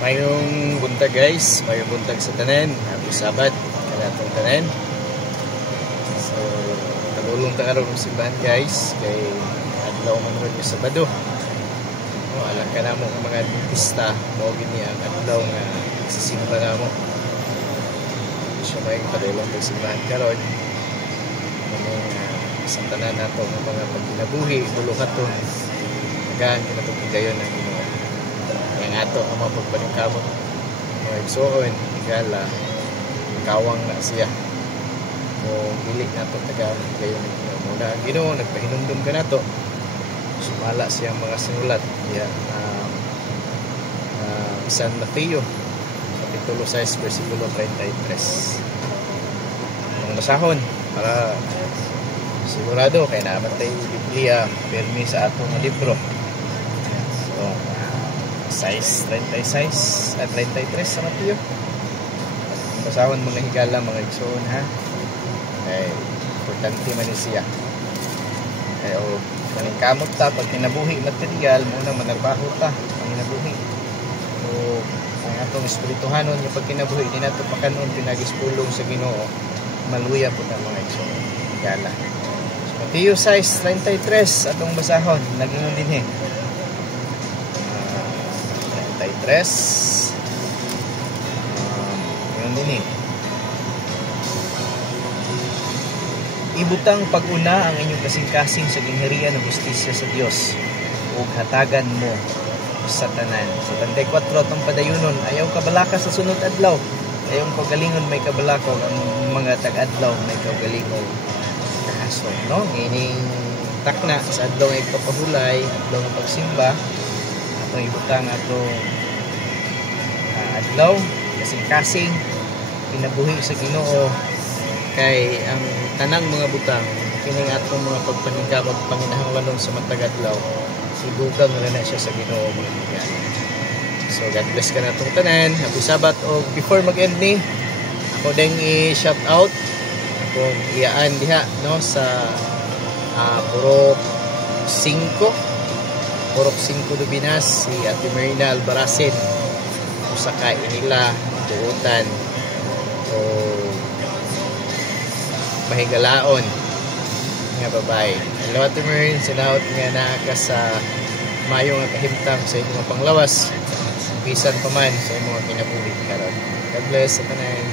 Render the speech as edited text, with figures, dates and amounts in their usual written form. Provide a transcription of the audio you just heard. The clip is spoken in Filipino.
Mayong buntag guys, mayong buntag sa tanan, happy Sabat, kanatong tanan. So, tagulong ta karon sa simbahan guys, kay adlaw man ron sa Sabado. Alam ka na mo mga adventista, mao gini ang adlaw nga sisimba namo. So, may padulong sa simbahan karon. Sa tanan nato ng mga pagkinabuhi, buluhaton, hanggang kinatong gayon ng Ginoo. Yang ato ang mga pagpaningkamot, mga igsoon, igala, kawang na siya. O gilik nato taga gayon ng Ginoo. Muna ang Ginoo nagpahinumdum ka nato. Sumala siyang mga sinulat. San Mateo, Kapitulo 6, versikulo 33. Ang basahon para sigurado kay naman tayo Biblia permi sa atong libro. So, size 36 at 33 sa Mateo. Basahon mga higala, mga igsoon ha. Ay, importante man siya. Ay, o, maningkamot ta, pag kinabuhi material, muna manarbaho ta, pag kinabuhi. O, ang atong espirituhanon, yung pag kinabuhi, di nato pakanon, pinagispulong sa Ginoo, maluya po ng mga igsoon. Higala. Mateo 6:33 atong basahon nagingon din 33 yun din ibutang pag-una ang inyong kasing-kasing sa gingharian ng justisya sa Dios ug hatagan mo sa tanan. Sa 34 atong padayunon, ayaw kabalaka sa sunod adlaw, ayaw kagalingon may kabalakaw, ang mga tag-adlaw may kagalingon. So, no, ining takna sa adlaw ng ipapahulay, adlaw ng pagsimba, atong ibutang atong adlaw, kasing-kasing, pinabuhi sa Ginoo, kay ang tanang mga butang, kining atong mga pagpaningkamot, panginahanglanon sa matag adlaw, sibugang na siya sa Ginoo mga kaibigan. So, God bless ka na itong tanan, happy Sabat, o before mag-end ni, ako din i-shout out, kung iyaan diha no sa Purok 5 Lubinas, si Ate Marina Albaracin, usa ka inila tuutan o mahigalaon nga babae. Hello Ate Marina, sinaot nga naa sa mayo nga kahimtang sa imong panglawas, bisan pa man sa imong kinabuhi karon. God bless sa tanan.